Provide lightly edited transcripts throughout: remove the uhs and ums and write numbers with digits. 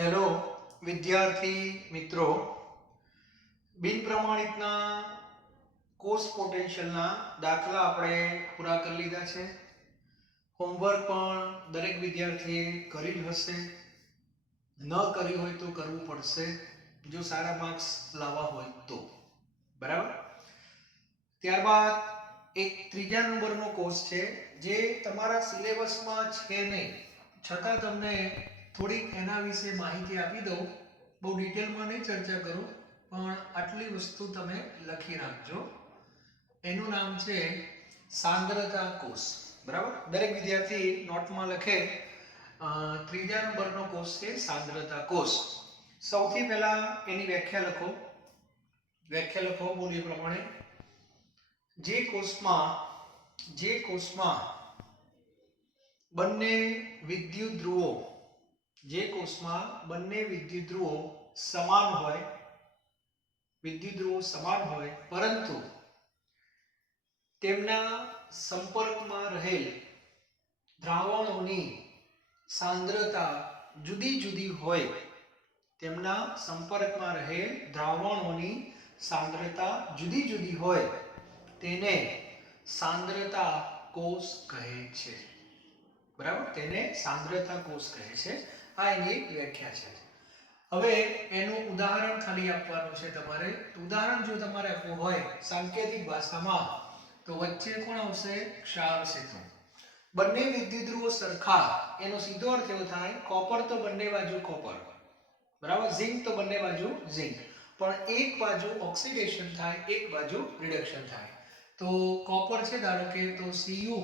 Hello વિદ્યાર્થી મિત્રો, બિન પ્રમાણિતના કોષ પોટેન્શિયલના દાખલા આપણે પૂરા કરી લીધા છે. હોમવર્ક પણ દરેક વિદ્યાર્થીએ કરી જ હશે. ન કરી હોય તો કરવું પડશે જો સારા માર્ક્સ લાવવા હોય તો. બરાબર. ત્યારબાદ એક ત્રીજા નંબરનો કોર્સ છે જે તમારા સિલેબસમાં છે નહીં, છતાં તમને થોડીક એના વિશે માહિતી આપી દઉં. બહુ ડિટેલમાં નહીં ચર્ચા કરું, પણ આટલી વસ્તુ તમે લખી રાખજો. એનું નામ છે સાંદ્રતા કોષ. બરાબર. દરેક વિદ્યાર્થી નોટમાં લખે. ત્રીજા નંબરનો કોષ છે સાંદ્રતા કોષ. સૌથી પહેલા એની વ્યાખ્યા લખો. બોલીએ પ્રમાણે જે કોષમાં બંને વિદ્યુત ધ્રુવો સમાન હોય પરંતુ તેમના સંપર્કમાં રહેલ દ્રાવણોની સાંદ્રતા જુદી જુદી હોય તેને સાંદ્રતા કોષ કહે છે. બરાબર. તેને સાંદ્રતા કોષ કહે છે. આ એની એક વ્યાખ્યા છે. હવે એનું ઉદાહરણ ખાલી આપવાનું છે તમારે. ઉદાહરણ જો તમારે આપવું હોય સાંકેતિક ભાષામાં તો વચ્ચે કોણ આવશે? ક્ષાર સેતુ. બંને વિદ્યુત ધ્રુવો સરખા, એનો સીધો અર્થ એવો થાય કોપર તો બંને બાજુ કોપર, બરાબર, ઝિંક તો બંને બાજુ ઝિંક, પણ એક બાજુ ઓક્સિડેશન થાય, એક બાજુ રિડક્શન થાય. તો કોપર છે ધારો કે, તો Cu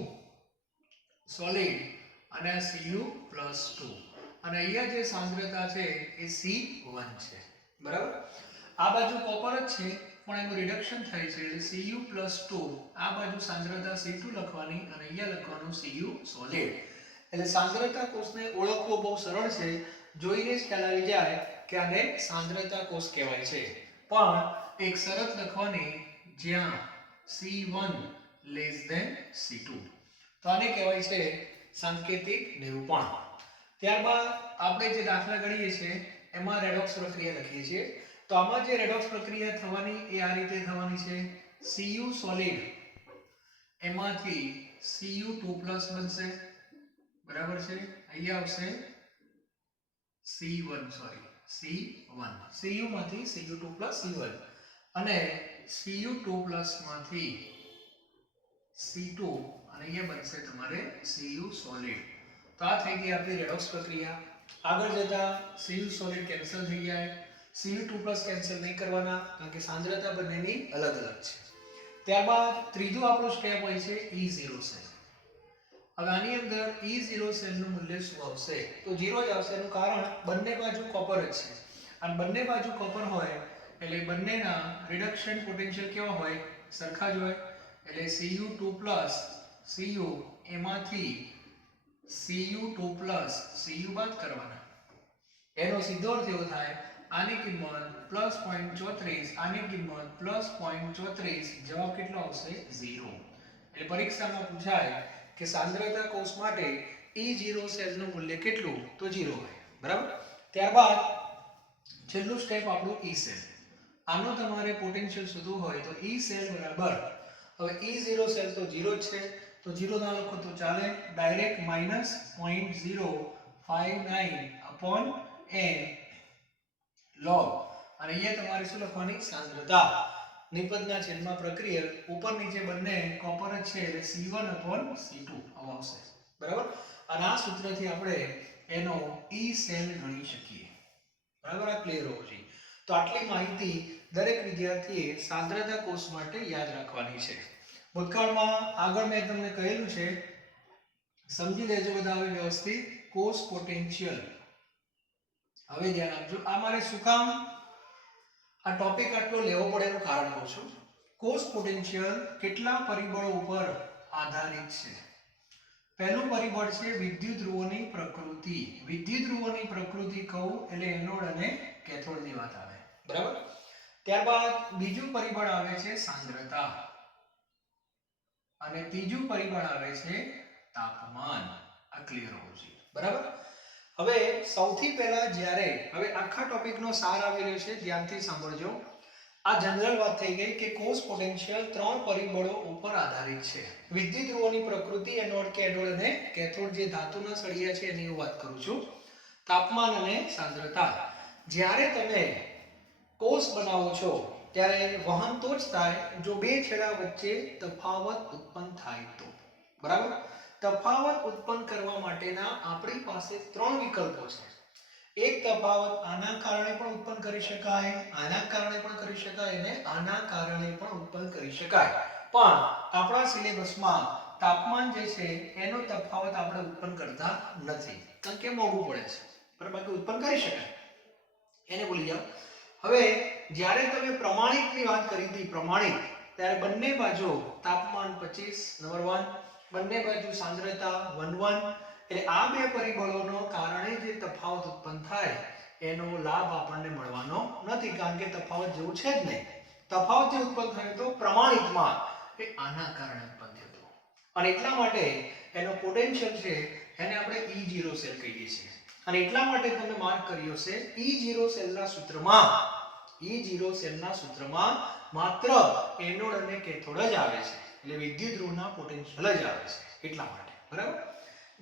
સોલિડ અને Cu+2, અને અહીંયા જે સાંદ્રતા છે એ C1 છે. બરાબર. આ બાજુ કોપર જ છે પણ એનું રિડક્શન થાય છે એટલે Cu+2, આ બાજુ સાંદ્રતા C2 લખવાની અને અહીંયા લખવાનું Cu સોલિડ. એટલે સાંદ્રતા કોષને ઓળખવો બહુ સરળ છે. જોઈને જ ખ્યાલ આવી જાય કે આને સાંદ્રતા કોષ કહેવાય છે. પણ એક શરત લખવાની જ્યાં C1 C2. તો આને કહેવાય છે સાંકેતિક નિરૂપણ. ત્યારબાદ આપણે જે દાખલા ગણીએ છીએ એમાં રેડોક્સ પ્રક્રિયા લખીએ છીએ. તો આમાં જે રેડોક્સ પ્રક્રિયા થવાની એ આ રીતે થવાની છે. Cu સોલિડ એમાંથી Cu2+ બનશે. બરાબર છે. અહીંયા આવશે C1 માંથી Cu2+ C1 અને Cu2+ માંથી C2 અને અહીંયા બનશે તમારે Cu સોલિડ. તો આ થઈ ગઈ આપણી રેડોક્સ પ્રક્રિયા. આગળ જતા Cu સોલિડ કેન્સલ થઈ જાય. Cu2+ કેન્સલ નહીં કરવાના કારણ કે સાંદ્રતા બંનેની અલગ અલગ છે. ત્યારબાદ ત્રીજું આપણું સ્ટેપ હોય છે E0 સેલ. હવે આની અંદર E0 સેલનું મૂલ્ય શું આવશે? તો 0 જ આવશે. એનું કારણ બંને બાજુ કોપર જ છે અને બંને બાજુ કોપર હોય એટલે બંનેના રિડક્શન પોટેન્શિયલ કેવા હોય? સરખા જ હોય. એટલે Cu2+ Cu એમાંથી Cu2+ Cu બાદ કરવાના. એનો સીધો અર્થ એવો થાય આની કિંમત +0.34, આની કિંમત +0.34, જવાબ કેટલો આવશે? 0. એટલે પરીક્ષામાં પૂછાય કે સાંદ્રતા કોષ માટે E0 સેલનું મૂલ્ય કેટલું? તો 0 હોય. બરાબર. ત્યારબાદ છેલ્લું સ્ટેપ આપણું E સેલ. આનો તમારે પોટેન્શિયલ શોધવું હોય તો E સેલ બરાબર, હવે E0 સેલ તો 0 જ છે તો 0 ના લખો તો ચાલે, ડાયરેક્ટ -0.059/n log, અને અહીંયા તમારે શું લખવાની? સાંદ્રતા. નિપજના છેદમાં પ્રક્રિયક ઉપર નીચે બંને કોપર જ છે એટલે C1/C2 આવશે. બરાબર. અને આ સૂત્રથી આપણે એનો E સેલ ગણી શકીએ. બરાબર. આ ક્લિયર હોવું જોઈએ. તો આટલી માહિતી દરેક વિદ્યાર્થીએ સાંદ્રતા કોષ માટે યાદ રાખવાની છે. ભૂતકાળમાં આગળ મેં તમને કહેલું છે, સમજી લેજો બધા હવે વ્યવસ્થિત. કોષ પોટેન્શિયલ. હવે ધ્યાન આપજો. આ મારે શું કામ આ ટોપિક આટલો લેવો પડે એનું કારણ કહું છું. કોષ પોટેન્શિયલ કેટલા પરિબળો ઉપર આધારિત છે? પહેલું પરિબળ છે વિદ્યુત ધ્રુવોની પ્રકૃતિ. વિદ્યુત ધ્રુવોની પ્રકૃતિ કહું એટલે એનોડ અને કેથોડની વાત આવે. બરાબર. ત્યારબાદ બીજું પરિબળ આવે છે સાંદ્રતા અને ત્રીજું પરિબળ આવે છે તાપમાન. આ ક્લિયર હોવું જોઈએ. બરાબર. હવે સૌથી પહેલા જ્યારે હવે આખા ટોપિકનો સાર આવી રહ્યો છે, ધ્યાનથી સાંભળજો. આ જનરલ વાત થઈ ગઈ કે કોષ પોટેન્શિયલ 3 પરિબળો ઉપર આધારિત છે. વિદ્યુત ધ્રુવોની પ્રકૃતિ, એનોડ કેથોડ અને કેથોડ જે ધાતુના સળિયા છે એની હું વાત કરું છું. તાપમાન અને સાંદ્રતા. જ્યારે તમે કોષ બનાવો છો ત્યારે વહન તો જ થાય જો બે છેડા વચ્ચે તફાવત ઉત્પન્ન થાય તો. બરાબર? તફાવત ઉત્પન્ન કરવા માટેના આપણી પાસે 3 વિકલ્પો છે. એક તફાવત આના કારણે પણ ઉત્પન્ન કરી શકાય, આના કારણે પણ કરી શકાય અને આના કારણે પણ ઉત્પન્ન કરી શકાય. પણ આપણા સિલેબસમાં તાપમાન જે છે એનો તફાવત આપણે ઉત્પન્ન કરતા નથી, કારણ કે મોંઘું પડે છે. બરાબર? બાકી ઉત્પન્ન કરી શકાય, એને ભૂલી જાઓ. હવે જ્યારે તમે પ્રમાણિકની વાત કરી હતી, પ્રમાણિક, ત્યારે બંને બાજુ તાપમાન 25 નંબર 1, બંને બાજુ સાંદ્રતા 11, એટલે આ બે પરિબળોનો કારણે જે તફાવત ઉત્પન્ન થાય એનો લાભ આપણને મળવાનો નથી, કારણ કે તફાવત જેવું છે જ નહીં. તફાવત જે ઉત્પન્ન થયો તો પ્રમાણિકમાં એ આના કારણે ઉત્પન્ન થયો હતો, અને એટલા માટે એનો પોટેન્શિયલ છે એને આપણે E0 સેલ કહીએ છીએ. અને એટલા માટે તમે માર્ક કર્યો છે E0 સેલના સૂત્રમાં, E0 સેલના સૂત્રમાં માત્ર એનોડ અને કેથોડ જ આવે છે, એટલે વિદ્યુત ધ્રુવના પોટેન્શિયલ જ આવે છે, એટલા માટે. બરાબર?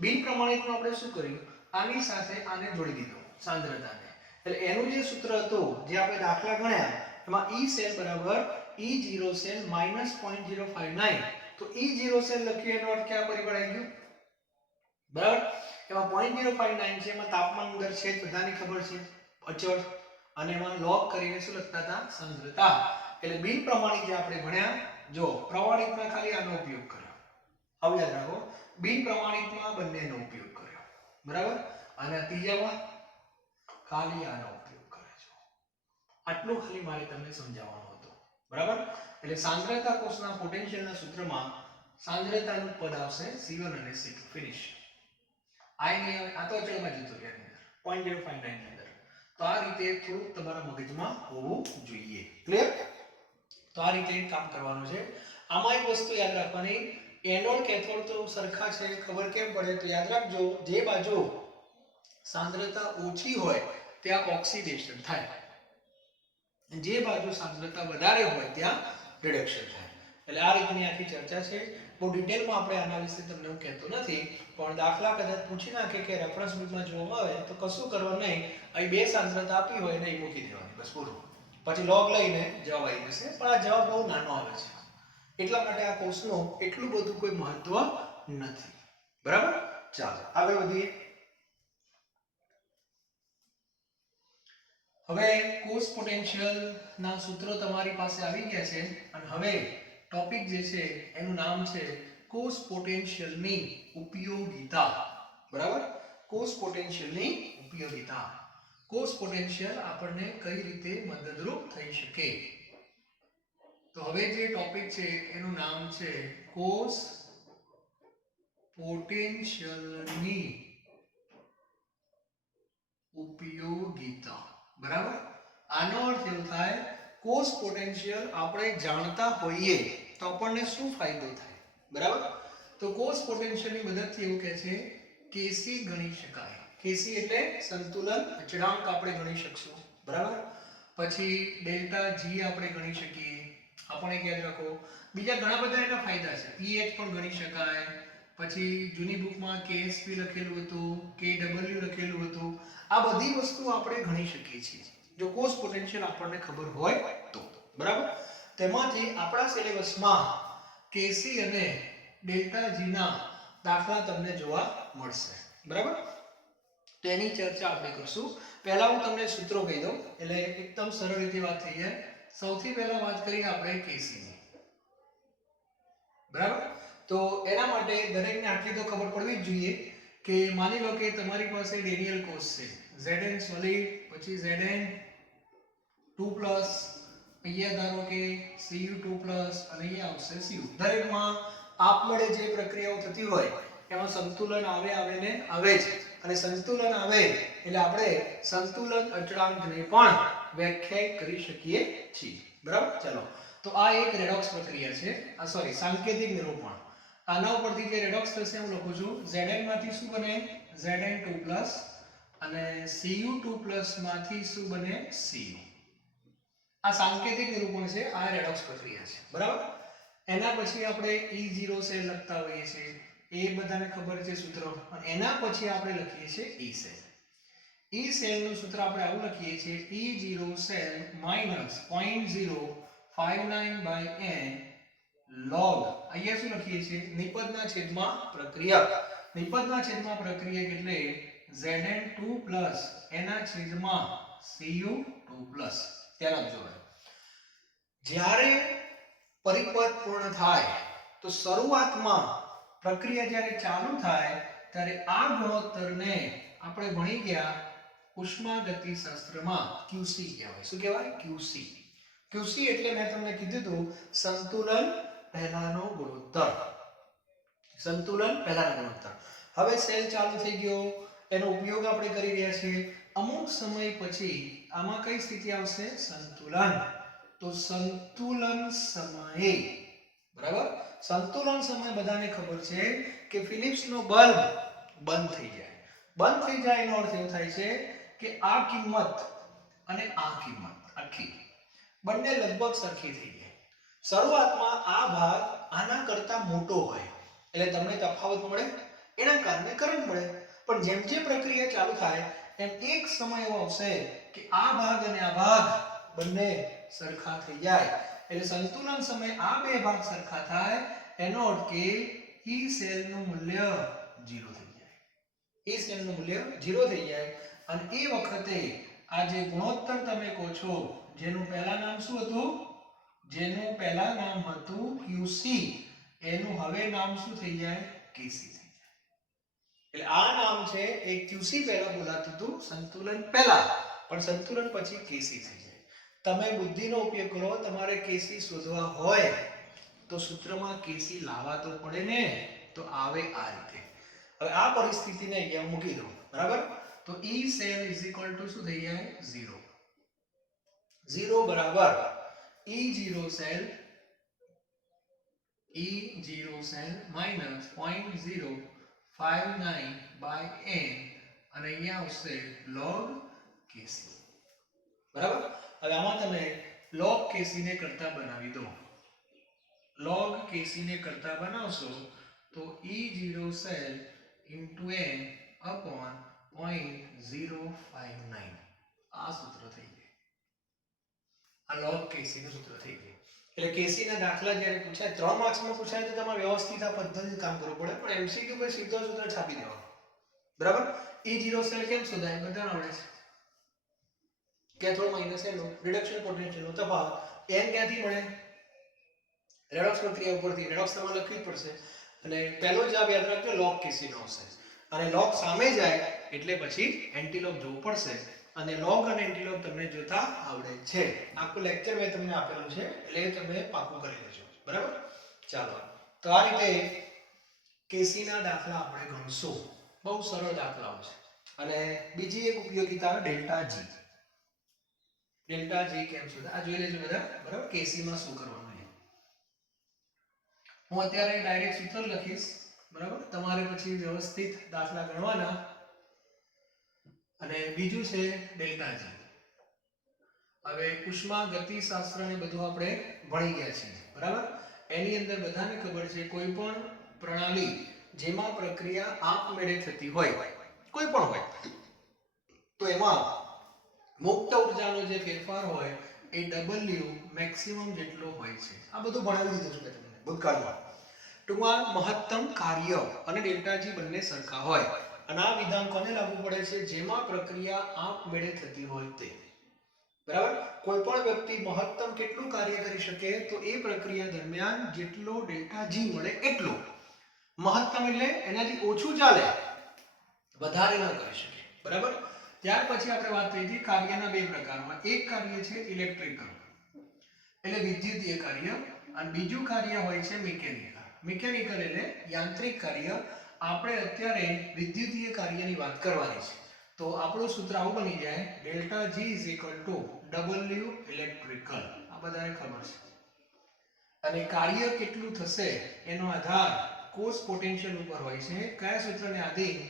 બિન પ્રમાણિકનું આપણે શું કર્યું, આની સાથે આને જોડી દીધો, સાંદ્રતાને. એટલે એનું જે સૂત્ર હતું જે આપણે દાખલા ગણ્યા એમાં E સેલ બરાબર E0 સેલ -0.059, તો E0 સેલ લખ્યું એનો અર્થ ક્યાં પરિબળ આવી ગયું? બરાબર? એમાં 0.059 છે, એમાં તાપમાન દર છે બધાની ખબર છે, અચળ, અને એમાં લોગ કરીને શું લખતા હતા? સાંદ્રતા. એટલે બિન પ્રમાણિક જે આપણે ભણ્યા, જો પ્રમાણિકમાં ખાલી આનો ઉપયોગ કર્યો, હવે યાદ રાખો, બિન પ્રમાણિકમાં બંનેનો ઉપયોગ કર્યો. બરાબર? અને ત્રીજામાં ખાલી આનો ઉપયોગ કરે છે. આટલું ખાલી મારે તમને સમજાવવાનું હતું. બરાબર? એટલે સાંદ્રતા કોષના પોટેન્શિયલના સૂત્રમાં સાંદ્રતાનું પદ આવશે C1 અને C2. ફિનિશ. આ તો અચળમાં જતો રહ્યા અંદર 0.059 ની અંદર. તો આ રીતે થોડુંક તમારા મગજમાં હોવું જોઈએ. ક્લિયર? તો આ રીતે કામ કરવાનું છે. આમાં એક વસ્તુ યાદ રાખવાની, એનોડ કેથોડ તો સરખા છે, ખબર કેમ પડે? તો યાદ રાખજો, જે બાજુ સાંદ્રતા ઓછી હોય ત્યાં ઓક્સિડેશન થાય, જે બાજુ સાંદ્રતા વધારે હોય ત્યાં રિડક્શન થાય. એટલે આ રીતની આખી ચર્ચા છે. બહુ ડિટેલમાં આપણે આના વિશે તમને હું કહેતો નથી, પણ દાખલા કદાચ પૂછી નાખે કે રેફરન્સ બુકમાં જોવામાં આવે તો કશું કરવાનું નહીં, અહીં બે સાંદ્રતા આપી હોય ને એ મૂકી દેવાની, બસ પૂરું. પછી લોગ લઈને જવાબ આવી જશે, પણ આ જવાબ બહુ નાનો આવે છે, એટલા માટે આ કોર્સનું એટલું બધું કોઈ મહત્વ નથી. બરાબર? ચાલો આગળ વધીએ. હવે કોષ પોટેન્શિયલ ના સૂત્રો તમારી પાસે આવી ગયા છે, અને હવે ટોપિક જે છે એનું નામ છે કોષ પોટેન્શિયલની ઉપયોગિતા. બરાબર? કોષ પોટેન્શિયલની ઉપયોગિતા. કોષ પોટેન્શિયલ આપણને કઈ રીતે મદદરૂપ થઈ શકે? તો હવે જે ટોપિક છે એનું નામ છે કોષ પોટેન્શિયલની ઉપયોગિતા. બરાબર? આનો અર્થ એવો થાય, કોષ પોટેન્શિયલ આપણે જાણતા હોઈએ તો આપણને શું ફાયદો થાય? બરાબર? તો કોષ પોટેન્શિયલની મદદથી એવું કહે છે કેસી ગણી શકાય. કેસી એટલે સંતુલન અચળાંક આપણે ગણી શકશું. બરાબર? પછી ડેલ્ટા જી આપણે ગણી શકીએ. આપણે યાદ રાખો, બીજા ઘણા બધા એના ફાયદા છે. પીએચ પણ ગણી શકાય. પછી જૂની બુકમાં કેએસપી લખેલું હતું, કેડબલ્યુ લખેલું હતું. આ બધી વસ્તુ આપણે ગણી શકીએ છીએ જો કોષ પોટેન્શિયલ આપણને ખબર હોય તો. બરાબર? તેમાંથી આપણા સિલેબસમાં કેસી અને ડેલ્ટા જી ના દાખલા તમને જોવા મળશે. બરાબર? તો એની ચર્ચા આપણે કરશું. પહેલા હું તમને સૂત્રો કહી દઉં એટલે એકદમ સરળ રીતે વાત થઈ જાય. સૌથી પહેલા વાત કરીએ આપણે કેસી ની. બરાબર? તો એના માટે દરેકને આટલી તો ખબર પડવી જ જોઈએ કે માની લો કે તમારી પાસે રેડિયલ કોષ છે, Zn સોલિડ, પછી Zn 2+, અહીંયા ધારો કે Cu2+, અને અહીંયા આવશે Cu. દરેકમાં આપમેળે જે પ્રક્રિયાઓ થતી હોય એમાં સંતુલન આવે ને આવે જ, અને સંતુલન આવે એટલે આપણે સંતુલન અચળાંકને પણ વ્યાખ્યાયિત કરી શકીએ છીએ. બરાબર? ચલો, તો આ એક રેડોક્સ પ્રક્રિયા છે, આ સોરી સાંકેતિક નિરૂપણ. આના ઉપરથી જે રેડોક્સ થશે હું લખું છું Zn માંથી શું બને? Zn2+, અને Cu2+ માંથી શું બને Cu. આ સાંકેતિક નિરૂપણ છે, આ રેડોક્સ પ્રક્રિયા છે, બરાબર. એના પછી આપણે E0 સેલ લખતા હોઈએ છીએ, એ બધાને ખબર છે સૂત્ર. અને એના પછી આપણે લખીએ છીએ E સેલ. E સેલ નું સૂત્ર આપણે આવું લખીએ છીએ E0 સેલ -0.059/n log. અહીંયા શું લખીએ છીએ? નિપજના છેદમાં પ્રક્રિયક. નિપજના છેદમાં પ્રક્રિયક એટલે Zn2+ એના છેદમાં Cu2+. ધ્યાન આપજો. જ્યારે પરિપથ પૂર્ણ થાય તો શરૂઆતમાં પ્રક્રિયા જ્યારે ચાલુ થાય ત્યારે આ ગુણોત્તરને આપણે ભણી ગયા ઉષ્માગતિશાસ્ત્રમાં QC કહેવાય. શું કહેવાય? QC. QC એટલે મેં તમને કીધું હતું સંતુલન પહેલાનો ગુણોત્તર. સંતુલન પહેલાનો ગુણોત્તર. હવે સેલ ચાલુ થઈ ગયો, એનો ઉપયોગ આપણે કરી રહ્યા છીએ. અમુક સમય પછી આમાં કઈ સ્થિતિ આવશે? સંતુલન. તો સંતુલન સમયે, બરાબર, સંતુલન સમય બધાને ખબર છે કે ફિલિપ્સનો બલ્બ બંધ થઈ જાય. બંધ થઈ જાય એનો અર્થ એવો થાય છે કે આ કિંમત અને આ કિંમત આખી બંને લગભગ સરખી થઈ જાય. શરૂઆતમાં આ ભાગ આના કરતા મોટો હોય એટલે તમને તફાવત મળે, એના કારણે કરંટ મળે. પણ જેમ જેમ પ્રક્રિયા ચાલુ થાય એમ એક સમય એવો આવશે કે આ ભાગ અને આ ભાગ બંને સરખા થઈ જાય. એટલે સંતુલન સમય આ બે ભાગ સરખા થાય એનો અર્થ કે E સેલ નું મૂલ્ય 0 થઈ જાય. E સેલ નું મૂલ્ય 0 થઈ જાય. અને એ વખતે આ જે ગુણોત્તર તમે કહો છો જેનું પહેલા નામ શું હતું? જેનું પહેલા નામ હતું QC, એનું હવે નામ શું થઈ જાય? KC થઈ જાય. એટલે આ નામ છે એ QC પહેલા બોલાતું હતું સંતુલન પહેલા, પણ સંતુલન પછી KC થઈ જાય. તમે બુદ્ધિનો ઉપયોગ કરો, તમારે KC શોધવા હોય તો સૂત્રમાં KC લાવવા તો પડે ને, તો આવે આ રીતે. હવે આ પરિસ્થિતિને અહીંયા મૂકી દો, બરાબર. તો E સેલ શું થઈ જાય? 0. 0 બરાબર E0 સેલ -0.059/n અને અહીંયા આવશે log KC, બરાબર. હવે આમાં તમે log KC ને કરતા બનાવી દો. log KC ને કરતા બનાવશો તો E0 સેલ n/0.059 આ સૂત્ર થઈ ગયું. આ log KC નું સૂત્ર થઈ ગયું. એટલે KC ના દાખલા જ્યારે પૂછાય 3 માર્ક્સમાં પૂછાય તો તમારે વ્યવસ્થિત આ પદ્ધતિ કામ કરવું પડે, પણ MCQ પર સીધો સૂત્ર છાપી દેવાનો, બરાબર. E0 સેલ કેમ શોધાય? બધાને આવડે છે. કેથોડ માઈનસ એનો રિડક્શન પોટેન્શિયલ નો તફાવત. n ક્યાંથી મળે? રેડોક્સ પ્રક્રિયા ઉપરથી. રેડોક્સ તમારે લખવી પડશે અને પહેલો જવાબ યાદ રાખજો log KC નો આવશે. અને log સામે જાય એટલે પછી એન્ટીલોગ જોવું પડશે. અને log અને એન્ટીલોગ તમને જોતા આવડે છે. આખું લેક્ચર મેં તમને આપેલું છે એટલે તમે પાકું કરી લેજો, બરાબર. ચાલો, તો આ રીતે KC ના દાખલા આપણે ગણશું. બહુ સરળ દાખલાઓ છે. અને બીજી એક ઉપયોગિતા ડેલ્ટા જી. ડેલ્ટા જી કેમ શોધાય આ જોઈ લેજો બધા, બરાબર. KC માં શું કરવાનું છે હું અત્યારે ડાયરેક્ટ સૂત્ર લખીશ, બરાબર. તમારે પછી વ્યવસ્થિત દાખલા ગણવાના. અને બીજું છે ડેલ્ટા જી. હવે ઉષ્માગતિશાસ્ત્ર ને બધું આપણે ભણી ગયા છીએ, બરાબર. એની અંદર બધાને ખબર છે કોઈ પણ પ્રણાલી જેમાં પ્રક્રિયા આપમેળે થતી હોય, કોઈ પણ હોય, તો એમાં મુક્ત ઉર્જાનો જે ફેરફાર હોય એ W મેક્સિમમ જેટલો હોય છે. આ બધું ભણાવી દીધું છે તમને ભૂતકાળમાં. ટૂંકમાં મહત્તમ કાર્ય અને ડેલ્ટા જી બંને સરખા હોય. અને આ વિધાન કોને લાગુ પડે છે? જેમાં પ્રક્રિયા આપમેળે થતી હોય તે, બરાબર. કોઈ પણ વ્યક્તિ મહત્તમ કેટલું કાર્ય કરી શકે? તો એ પ્રક્રિયા દરમિયાન જેટલો ડેલ્ટા જી મળે એટલું. મહત્તમ એટલે એનાથી ઓછું ચાલે, વધારે ન કરી શકે, બરાબર. ત્યાર પછી આપણે વાત કરી હતી કાર્યના બે પ્રકારમાં. એક કાર્ય છે ઇલેક્ટ્રિકલ એટલે વિદ્યુતીય કાર્ય, અને બીજું કાર્ય હોય છે મિકેનિકલ. મિકેનિકલ એટલે યાંત્રિક કાર્ય. આપણે અત્યારે વિદ્યુતીય કાર્યની વાત કરવાની છે. તો આપણું સૂત્ર આવું બની જાય ડેલ્ટા G W ઇલેક્ટ્રિકલ. આ બધાને ખબર છે. અને કાર્ય કેટલું થશે એનો આધાર કોષ પોટેન્શિયલ ઉપર હોય છે. કયા સૂત્રને આધીન?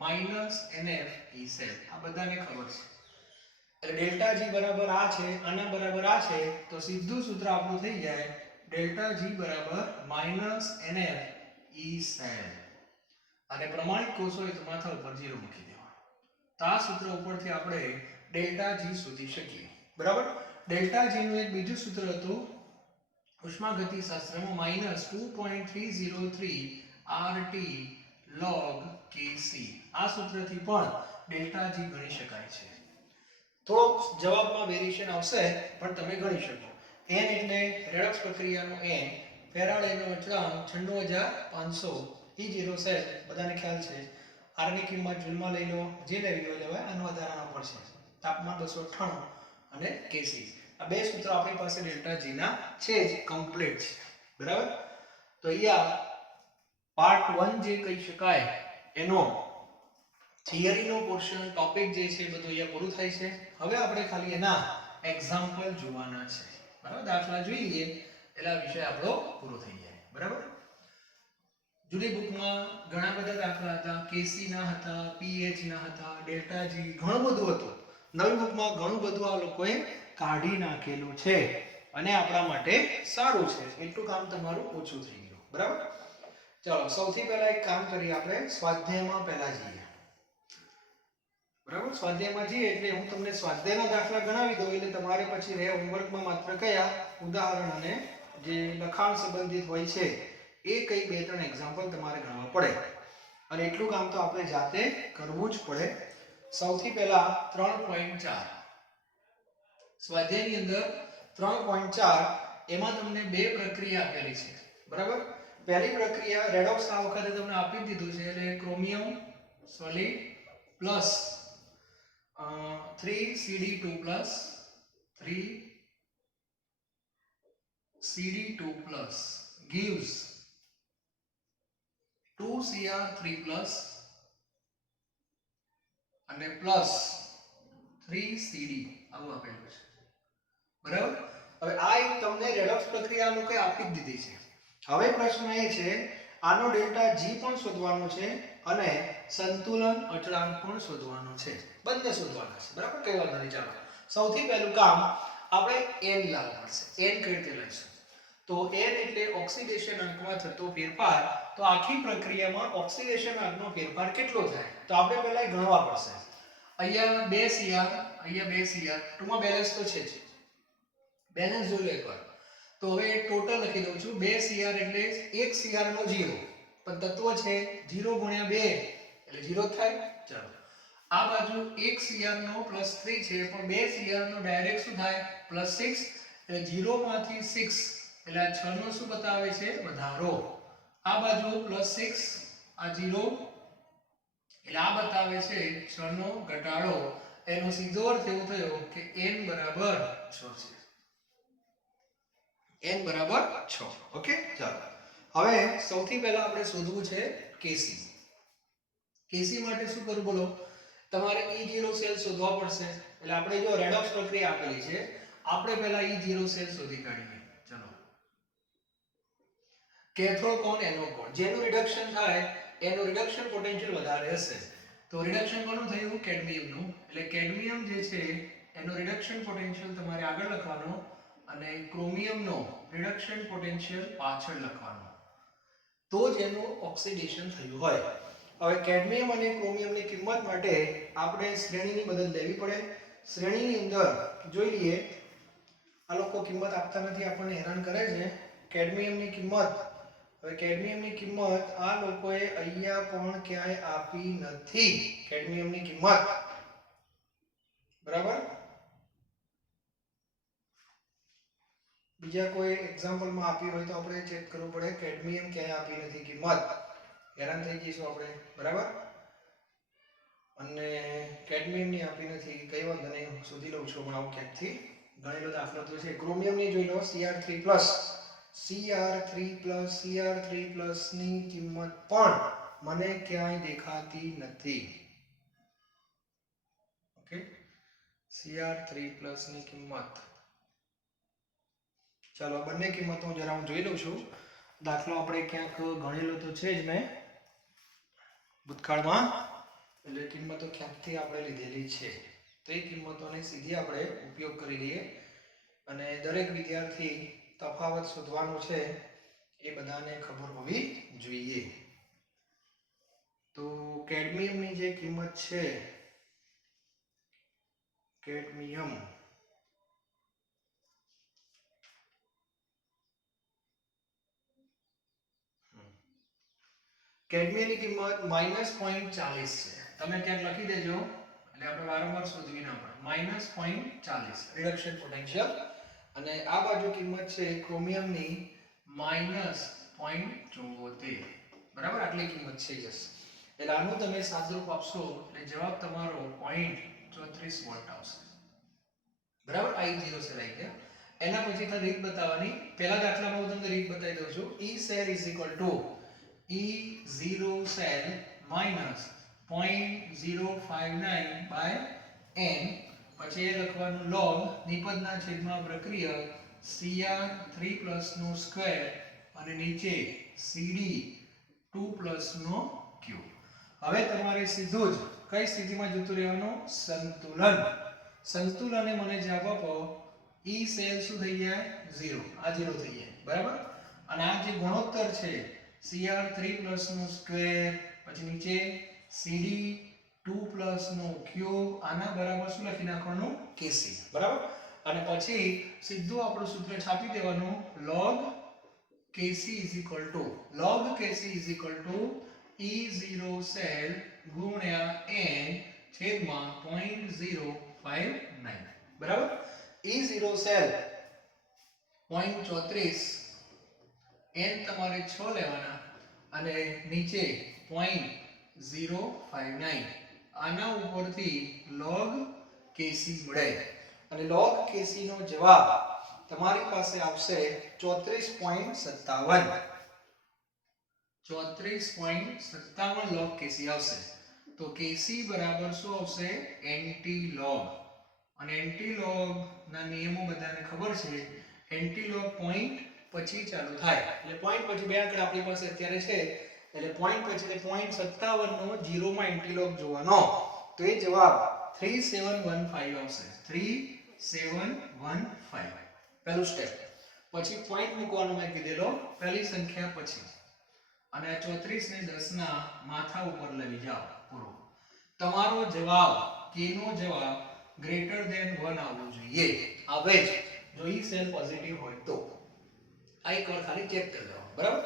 -NF E cell. આ બધાને ખબર છે. એટલે ડેલ્ટા G બરાબર આ છે, આના બરાબર આ છે, તો સીધું સૂત્ર આપણું થઈ જાય ડેલ્ટા G બરાબર -NF E સેલ. અને પ્રમાણિત કોષ હોય તો માથા ઉપર 0 મૂકી દેવાનું. તો આ સૂત્ર ઉપરથી આપણે ડેલ્ટા G શોધી શકીએ. બરાબર? ડેલ્ટા G નું એક બીજું સૂત્ર હતું ઉષ્માગતિશાસ્ત્રમાં -2.303 RT log Kc. આ સૂત્રથી પણ ડેલ્ટા G ગણી શકાય છે. થોડોક જવાબમાં વેરિએશન આવશે પણ તમે ગણી શકો. n એટલે રેડોક્સ પ્રક્રિયાનો n, ફેરાડેનો અચળાંક 96500 E0 સેલ બધાને ખ્યાલ છે. R ની કિંમત જૂલમાં લઈ લો, જે લેવી હોય લેવાય, આનો વધારાનો પડશે. તાપમાન 298 અને Kc. આ બે સૂત્રો આપણી પાસે ડેલ્ટા G ના છે જ, કમ્પ્લીટ છે. બરાબર? તો અહીંયા પાર્ટ 1 જે કહી શકાય એનો થિયરીનો પોર્શન, ટોપિક જે છે બધું અહીંયા પૂરું થાય છે. હવે આપણે ખાલી એના એક્ઝામ્પલ જોવાના છે. બરાબર? દાખલા જોઈ લઈએ એટલે આ વિષય આપણો પૂરો થઈ જાય. બરાબર? જૂની બુકમાં ઘણા બધા દાખલા હતા, Kc ના હતા, pH ના હતા, ડેલ્ટા G, ઘણું બધું હતું. નવી બુકમાં ઘણું બધું આ લોકોએ કાઢી નાખેલું છે અને આપણા માટે સારું છે. એટલું કામ તમારું ઓછું થઈ ગયું. બરાબર? ચાલો સૌથી પહેલા એક કામ કરીએ, આપણે સ્વાધ્યાયમાં પહેલા જઈએ. બરાબર? સ્વાધ્યાયમાં જઈએ એટલે હું તમને સ્વાધ્યાયના દાખલા ગણાવી દઉં એટલે તમારે પછી રહે હોમવર્કમાં માત્ર કયા ઉદાહરણ અને જે લખાણ સંબંધિત હોય છે એ કઈ બે ત્રણ એક્ઝામ્પલ તમારે ગણવા પડે. અને એટલું કામ તો આપણે જાતે કરવું જ પડે. સૌથી પહેલા 3.4 સ્વાધ્યાયની અંદર 3.4 એમાં તમને બે પ્રક્રિયા આપેલી છે. બરાબર? પહેલી પ્રક્રિયા રેડોક્સ આ વખતે તમને આપી દીધું છે એટલે chromium solid plus 3CD2 plus 3CD2 plus gives 2Cr3 plus અને પ્લસ 3CD આવું આપેલું છે. બરાબર? હવે આ એક તમને રેડોક્સ પ્રક્રિયાનું કઈ આપી જ દીધી છે. હવે પ્રશ્ન એ છે આનો ડેલ્ટા G પણ શોધવાનો છે અને સંતુલન અચળાંક પણ શોધવાનો છે. બંને શોધવાના છે. બરાબર? કઈ વાંધો નહીં. ચાલો સૌથી પહેલું કામ આપણે n લાવવું પડશે. n કઈ રીતે લઈશું? તો n એટલે ઓક્સિડેશન આંકમાં થતો ફેરફાર. તો આખી પ્રક્રિયામાં ઓક્સિડેશન આંકનો ફેરફાર કેટલો થાય તો આપણે પહેલા ગણવા પડશે. અહીંયા 2 Cr, અહીંયા 2 Cr, ટૂંકમાં બેલેન્સ તો છે જ. બેલેન્સ જોઈ લો એકવાર. તો હવે ટોટલ લખી દઉં છું. 2 Cr એટલે 1 Cr નો 0, પણ તત્વ છે 0 ગુણ્યા 2 એટલે 0 થાય. ચાલો આ બાજુ 1 Cr નો +3 છે, પણ 2 Cr નો ડાયરેક્ટ શું થાય +6 એટલે 0 માંથી 6 એટલે આ 6 નો શું બતાવે છે વધારો. આ બાજુ +6 આ 0 એટલે આ બતાવે છે 6 નો ઘટાડો. એનો સીધો અર્થ એવો થયો કે n બરાબર 6 છે. n બરાબર 6. ઓકે? ચાલો હવે સૌથી પહેલા આપણે શોધવું છે Kc. Kc માટે શું કરવું બોલો? તમારે E0 સેલ શોધવા પડશે. એટલે આપણે જો રેડોક્સ પ્રક્રિયા આપેલી છે, આપણે પહેલા E0 સેલ શોધી કાઢીએ. ચલો કેથોડ કોણ એનોડ કોણ જેનું રિડક્શન થાય એનું રિડક્શન પોટેન્શિયલ વધારે હશે. તો રિડક્શન કોનું થયું? કેડમિયમનું. એટલે કેડમિયમ જે છે એનો રિડક્શન પોટેન્શિયલ તમારે આગળ લખવાનો અને ક્રોમિયમનો રિડક્શન પોટેન્શિયલ પાછળ લખવાનો. તો જ એનું ઓક્સિડેશન થયું હોય. હવે કેડમિયમ અને ક્રોમિયમની કિંમત માટે આપણે શ્રેણીની મદદ લેવી પડે. શ્રેણીની અંદર જોઈ લઈએ. આ લોકો કિંમત આપતા નથી, આપણને હેરાન કરે છે. કેડમિયમની કિંમત, હવે કેડમિયમની કિંમત આ લોકોએ અહીંયા પણ ક્યાંય આપી નથી. કેડમિયમની કિંમત બરાબર? બીજા કોઈ એક્ઝામ્પલમાં આપી હોય તો આપણે ચેક કરવું પડે. કેડમિયમ ક્યાંય આપી નથી કિંમત, હેરાન થઈ જઈશું આપણે. બરાબર? અને કેડમિયમની આપી નથી, કઈ વાંધો નહીં, શોધી લઉં છું હમણાં ક્યાંકથી. ગણેલો દાખલો તો છે. ક્રોમિયમની જોઈ લો. Cr3+ ની કિંમત પણ મને ક્યાંય દેખાતી નથી. ઓકે? Cr3+ ની કિંમત, ચાલો બંને કિંમતો જરા હું જોઈ લઉં છું. દાખલો આપણે ક્યાંક ગણેલો તો છે જ મેં ભૂતકાળમાં. એટલે કિંમતો ક્યાંકથી આપણે લીધેલી છે તો એ કિંમતોને સીધી આપણે ઉપયોગ કરી લઈએ અને દરેક વિદ્યાર્થી તફાવત શોધવાનું છે એ બધાને ખબર હોવી જોઈએ. તો કેડમિયમની જે કિંમત છે કેડમિયમ કેડમિયમની કિંમત -0.40 છે. તમે ક્યાંક લખી દેજો એટલે આપણે વારંવાર શોધવી ના પડે. -0.40 રિડક્શન પોટેન્શિયલ અને આ બાજુ કિંમત છે ક્રોમિયમની -0.74. બરાબર આટલી કિંમત છે જશે. એટલે આનું તમે સાદુરૂપ આપશો એટલે જવાબ તમારો 0.34 વોલ્ટ આવશે. બરાબર આ E0 સેલ આવી ગયા. એના પછી ખાલી રીત બતાવવાની. પહેલા દાખલામાં હું તમને રીત બતાવી દઉં છું. E cell is equal to E0 cell minus 0.059 by n. પછી એ લખવાનું log નિપજના છેદમાં પ્રક્રિય Cr 3 નો સ્ક્વેર અને નીચે Cd 2 નો ક્યુબ. હવે તમારે સીધું જ કઈ સ્થિતિમાં જતું રહેવાનું સંતુલન. સંતુલને મને જવાબ આપો E સેલ શું થઈ જાય 0. આ 0 થઈ જાય બરાબર. અને આ જે ગુણોત્તર છે Cr 3 નો સ્ક્વેર પછી નીચે Cd 2 નો ક્યુબ આના બરાબર શું લખી નાખવાનું Kc બરાબર. અને પછી સીધું આપણું સૂત્ર છાપી દેવાનું log Kc E0 સેલ ગુણ્યા n છેદમાં 0.059 બરાબર. E0 સેલ 0.34 n તમારે 6 લેવાના અને નીચે 0.059 આના ઉપરથી log Kc મળે અને log Kc નો જવાબ તમારી પાસે આવશે 34.57 log Kc આવશે. તો Kc બરાબર શું આવશે એન્ટી-log અને એન્ટી-log ના નિયમો બધાને ખબર છે. એન્ટી-log પોઈન્ટ પછી ચાલુ થાય એટલે પોઈન્ટ પછી બે આંકડા આપણી પાસે અત્યારે છે એટલે પોઈન્ટ પછી 0.57 નો 0 માં એન્ટી-log જોવાનો તો એ જવાબ 3715 આવશે. 3715 પહેલું સ્ટેપ. પછી પોઈન્ટ મૂકવાનો મેં કીધેલો પહેલી સંખ્યા પછી અને 34 ને 10 ના માથા ઉપર લઈ જાઓ પૂરો. તમારો જવાબ k નો જવાબ ગ્રેટર ધેન 1 આવવો જોઈએ. આવે જ જો E સેલ પોઝિટિવ હોય તો આ એક વાર ખાલી ચેક કરી લેવાનું બરાબર.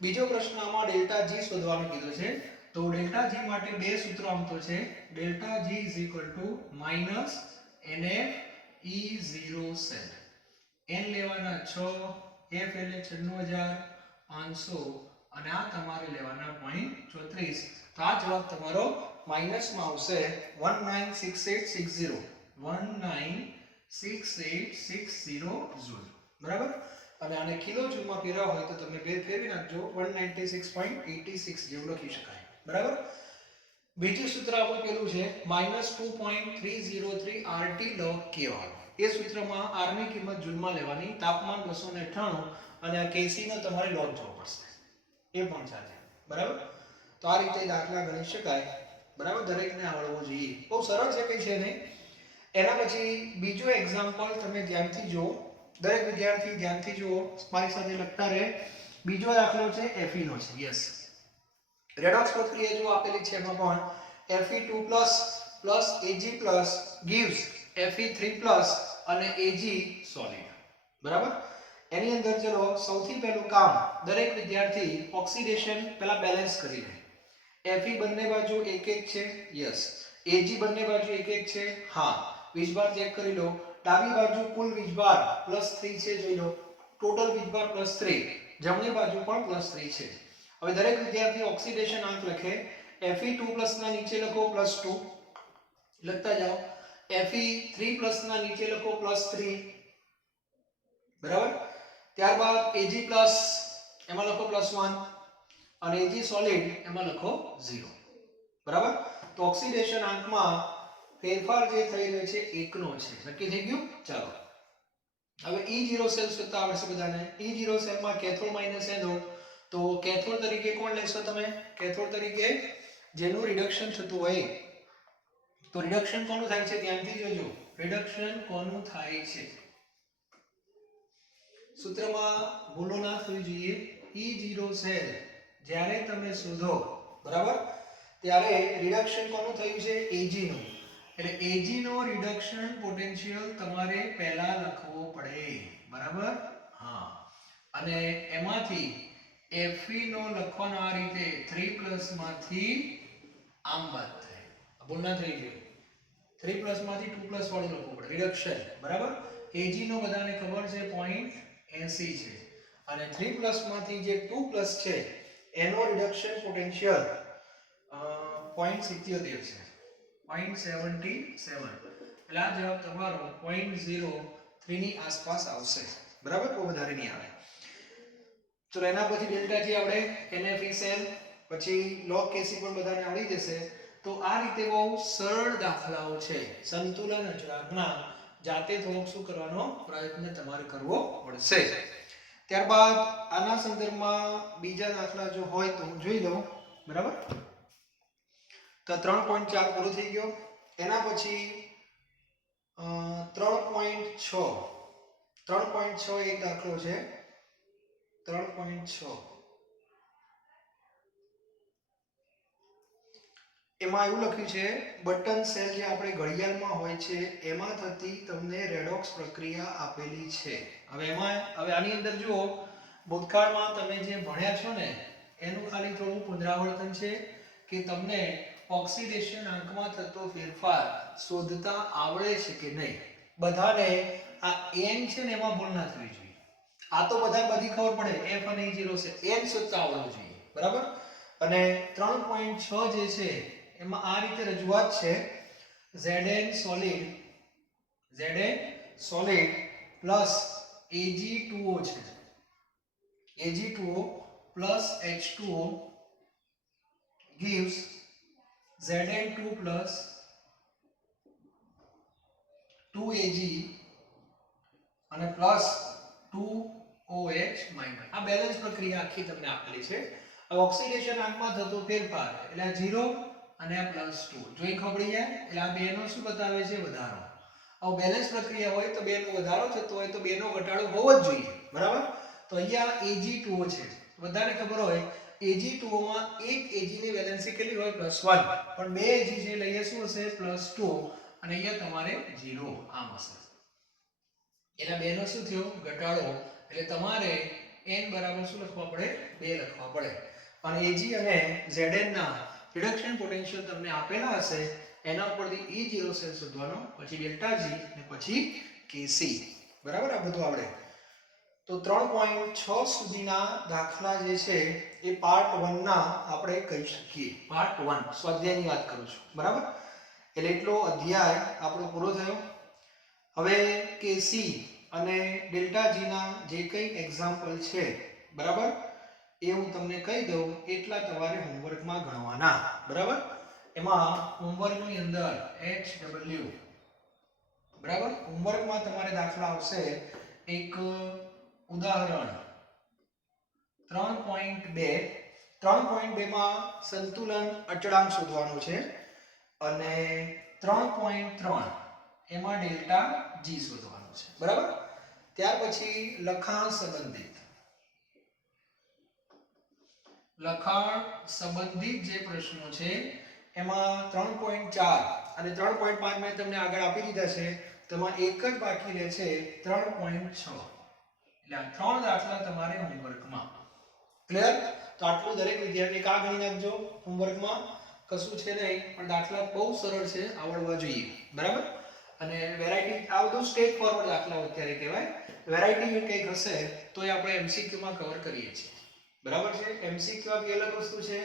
બીજો પ્રશ્ન આમાં ડેલ્ટા G શોધવાનું કીધું છે તો ડેલ્ટા G માટે બે સૂત્રો આમ તો છે. Delta G -NF E0 cell n લેવાના 6 f એટલે 96500 અને આ તમારે લેવાના 0.34. તો આ જવાબ તમારો માઈનસમાં આવશે 196860 196860 બરાબર. અને આને કિલો જૂલમાં ફેરવવા હોય તો તમે બે ફેરવી નાખજો 196.86 જેવું લખી શકાય બરાબર. બીજું સૂત્ર આપણું પેલું છે -2.303 RT log K વાળું. એ સૂત્રમાં R ની કિંમત જૂલમાં લેવાની, તાપમાન 298 અને આ Kc નો તમારે log જોવો પડશે. એ પણ ચાલે બરાબર. તો આ રીતે દાખલા ગણી શકાય બરાબર. દરેકને આવડવું જોઈએ. બહુ સરળ છે કઈ છે નહીં. એના પછી બીજો એક્ઝામ્પલ તમે ધ્યાનથી જુઓ. દરેક વિદ્યાર્થી ધ્યાનથી જુઓ મારી સાથે લખતા રહે. બીજો દાખલો છે Fe નો છે. યસ રેડોક્સ પ્રક્રિયા જો આપેલી છે એમાં પણ Fe2+ Ag+ gives Fe3+ અને Ag સોલિડ બરાબર. એની અંદર ચલો સૌથી પહેલું કામ દરેક વિદ્યાર્થી ઓક્સિડેશન પહેલા બેલેન્સ કરી લે. Fe બંને બાજુ 1 1 છે. યસ. Ag બંને બાજુ 1 1 છે. હા. વીજભાર ચેક કરી લો. ડાબી બાજુ કુલ વીજભાર +3 છે જોઈ લો. ટોટલ વીજભાર +3. જમણી બાજુ પણ +3 છે. હવે દરેક વિદ્યાર્થી ઓક્સિડેશન આંક લખે. Fe2+ ના નીચે લખો +2 લખતા જાઓ. Fe3+ ના નીચે લખો +3 બરાબર. ત્યારબાદ Ag+ એમાં લખો +1 અને Ag સોલિડ એમાં લખો 0 બરાબર. તો ઓક્સિડેશન આંકમાં ફેરફાર જે થઈ રહ્યો છે 1 નો છે. નક્કી થઈ ગયું. ચાલો હવે E0 સેલ શોધતા આવડશે બધાને. E0 સેલમાં કેથોડ માઈનસ એનોડ તો કેથોડ તરીકે કોણ લેશો તમે? કેથોડ તરીકે જેનું રિડક્શન થતું હોય તો રિડક્શન કોનું થાય છે ધ્યાનથી જોજો રિડક્શન કોનું થાય છે સૂત્રમાં ભૂલો ના થવી જોઈએ E0 સેલ જ્યારે તમે શોધો બરાબર ત્યારે રિડક્શન કોનું થયું છે Ag નું એટલે Ag નો રિડક્શન પોટેન્શિયલ તમારે પહેલા લખવો પડે બરાબર હા અને એમાંથી Fe નો લખવાનો આ રીતે 3+ માંથી આમ બાદ થાય ભૂલ ના થઈ જોઈએ 3+ માંથી 2+ વાળું લખવું પડે રિડક્શન બરાબર Ag નો બધાને ખબર છે 0.80 છે અને 3+ માંથી જે 2+ છે એનો રિડક્શન પોટેન્શિયલ 0.77 છે 0.77 એટલે આ જવાબ તમારો 0.03 ની આસપાસ આવશે બરાબર કોઈ વધારે નહીં આવે તો એના પછી ડેલ્ટા જી આપણે NFE સેલ પછી log Kc પણ બધાને આવડી જશે તો આ રીતે બહુ સરળ દાખલાઓ છે સંતુલન અચળાંકના જાતે થોડોક શું કરવાનો પ્રયત્ન તમારે કરવો પડશે ત્યારબાદ આના સંદર્ભમાં બીજા દાખલા જો હોય તો હું જોઈ લઉં બરાબર તો 3.4 પૂરો થઈ ગયો એના પછી 3.6 એક દાખલો છે 3.6 એમાં એવું લખ્યું છે બટન સેલ જે આપણે ઘડિયાળમાં હોય છે એમાં થતી તમને રેડોક્સ પ્રક્રિયા આપેલી છે હવે આની અંદર જુઓ ભૂતકાળમાં તમે જે ભણ્યા છો ને એનું ખાલી થોડું પુનરાવર્તન છે કે તમને ઓક્સિડેશન આંકમાં થતો ફેરફાર શોધતા આવડે છે કે નહીં બધાને આ n છે ને એમાં ભૂલ ના થવી જોઈએ આ તો બધી ખબર પડે f અને E0 છે n શોધતા આવડવું જોઈએ બરાબર અને 3.6 જે છે એમાં આ રીતે રજૂઆત છે Zn solid plus Ag2O છે Ag2O plus H2O gives Zn2 plus 2Ag અને plus 2OH minus આ બેલેન્સ પ્રક્રિયા આખી તમને આપેલી છે ઓક્સિડેશન આંકમાં થતો ફેરફાર એટલે આ 0 અને આ +2 જોઈ ખબડી જાય એટલે આ બેનો શું બતાવે છે વધારો આ બેલેન્સ પ્રક્રિયા હોય તો બેનો વધારો થતો હોય તો બેનો ઘટાડો હોવો જ જોઈએ બરાબર તો અહીંયા Ag2O છે બધાને ખબર હોય Ag2O માં એક Ag ની વેલેન્સી કેટલી હોય +1 પણ બે Ag જે લઈએ શું હશે +2 અને અહીંયા તમારે 0 આમ હશે એટલે બેનો શું થયો ઘટાડો એટલે તમારે n બરાબર શું લખવા પડે 2 લખવા પડે અને Ag અને Zn ના રિડક્શન પોટેન્શિયલ તમને આપેલા હશે એના ઉપરથી E0 સેલ શોધવાનો પછી ડેલ્ટા G અને પછી Kc બરાબર આ બધું આવડે તો 3.6 સુધીના દાખલા જે છે એ પાર્ટ 1 ના આપણે કહી શકીએ પાર્ટ 1 સ્વાધ્યાયની વાત કરું છું બરાબર એટલે એટલો અધ્યાય આપણો પૂરો થયો હવે Kc અને ડેલ્ટા G ના જે કંઈ એક્ઝામ્પલ છે બરાબર એ હું તમને કહી દઉં એટલા તમારે હોમવર્કમાં ગણવાના બરાબર એમાં હોમવર્કની અંદર HW બરાબર હોમવર્કમાં તમારે દાખલા આવશે એક ઉદાહરણ 3.2 માં સંતુલન અચળાંક શોધવાનું છે અને 3.3 એમાં ડેલ્ટા G શોધવાનું છે બરાબર ત્યાર પછી લખાણ સંબંધિત જે પ્રશ્નો છે એમાં 3.4 અને 3.5 મેં તમને આગળ આપી દીધા છે તેમાં એક જ બાકી રહે છે 3.6 એટલે આ ત્રણ દાખલા તમારે હોમવર્કમાં ક્લિયર તો આટલું દરેક વિદ્યાર્થી કા ગણી નાખજો હોમવર્કમાં કશું છે નહીં પણ દાખલા બહુ સરળ છે આવડવા જોઈએ બરાબર અને વેરાયટી આ બધું સ્ટેપ ફોરવર્ડ દાખલાઓ અત્યારે કહેવાય વેરાયટી કંઈક હશે તો એ આપણે એમસીક્યુ માં કવર કરીએ છીએ બરાબર છે એમસીક્યુ આખી અલગ વસ્તુ છે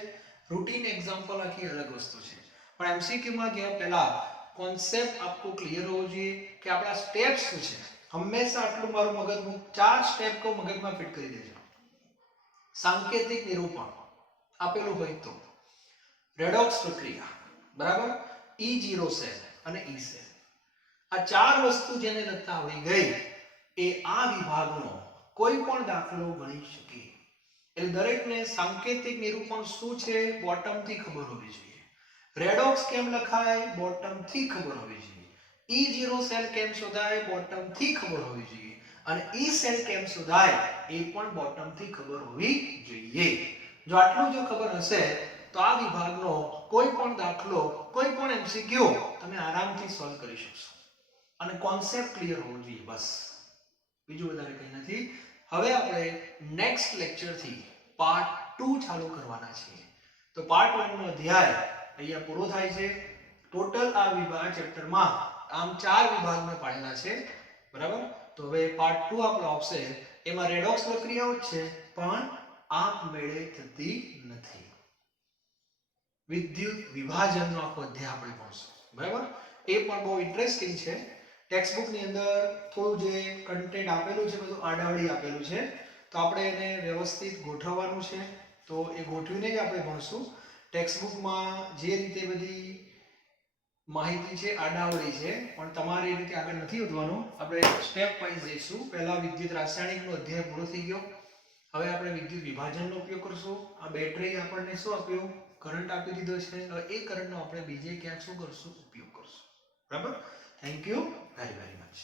રૂટીન એક્ઝામ્પલ આખી અલગ વસ્તુ છે પણ એમસીક્યુ માં ગયા પહેલા કોન્સેપ્ટ આપકો ક્લિયર હોવો જોઈએ કે આપણા સ્ટેપ્સ શું છે હંમેશા આટલું મારું મગજનું 4 સ્ટેપ કો મગજમાં ફિટ કરી દેજો सांकेतिक निरूपण આપેલું હોય તો રેડોક્સ પ્રક્રિયા બરાબર E0 સેલ અને E સેલ આ ચાર વસ્તુ જેને લગતા આવડી ગઈ એ આ વિભાગનો કોઈ પણ દાખલો ગણી શકે એટલે દરેકને સાંકેતિક નિરૂપણ શું છે બોટમ થી ખબર હોવી જોઈએ રેડોક્સ કેમ લખાય બોટમ થી ખબર હોવી જોઈએ E0 સેલ કેમ શોધાય બોટમ થી ખબર હોવી જોઈએ અને E સેલ કેમ શોધાય એ પણ બોટમ થી ખબર હોવી જોઈએ જો આટલું જો ખબર હશે તો આ વિભાગનો કોઈ પણ દાખલો કોઈ પણ MCQ તમે આરામથી સોલ્વ કરી શકશો અને કોન્સેપ્ટ ક્લિયર હોવો જોઈએ બસ બીજું વધારે કંઈ નથી હવે આપણે નેક્સ્ટ લેક્ચર થી પાર્ટ 2 ચાલુ કરવાના છીએ તો પાર્ટ 1 નો અધ્યાય અહીંયા પૂરો થાય છે ટોટલ આ વિભાગ ચેપ્ટરમાં આમ 4 વિભાગ મેં પાડેલા છે બરાબર તો હવે પાર્ટ 2 આપણો આવશે એમાં રેડોક્સ પ્રક્રિયાઓ જ છે પણ આપમેળે થતી નથી વિદ્યુત વિભાજનનો આખો અધ્યાય આપણે ભણશું બરાબર એ પણ બહુ ઇન્ટરેસ્ટિંગ છે ટેક્સ્ટ બુક ની અંદર થોડું જે કન્ટેન્ટ આપેલું છે બધું આડાવડી આપેલું છે તો આપણે એને વ્યવસ્થિત ગોઠવવાનું છે તો એ ગોઠવીને જ આપણે ભણશું ટેક્સ્ટ બુકમાં જે રીતે બધી માહિતી છે આડાવડી છે પણ તમારે એ રીતે આગળ નથી વધવાનું આપણે સ્ટેપ વાઇઝ જઈશું પહેલા વિદ્યુત રાસાયણિકનો અધ્યાય પૂરો થઈ ગયો હવે આપણે વિદ્યુત વિભાજનનો ઉપયોગ કરશું આ બેટરી આપણને શું આપ્યું કરંટ આપી દીધો છે હવે એ કરંટનો આપણે બીજે ક્યાંક શું કરશું ઉપયોગ કરશું બરાબર thank you very very much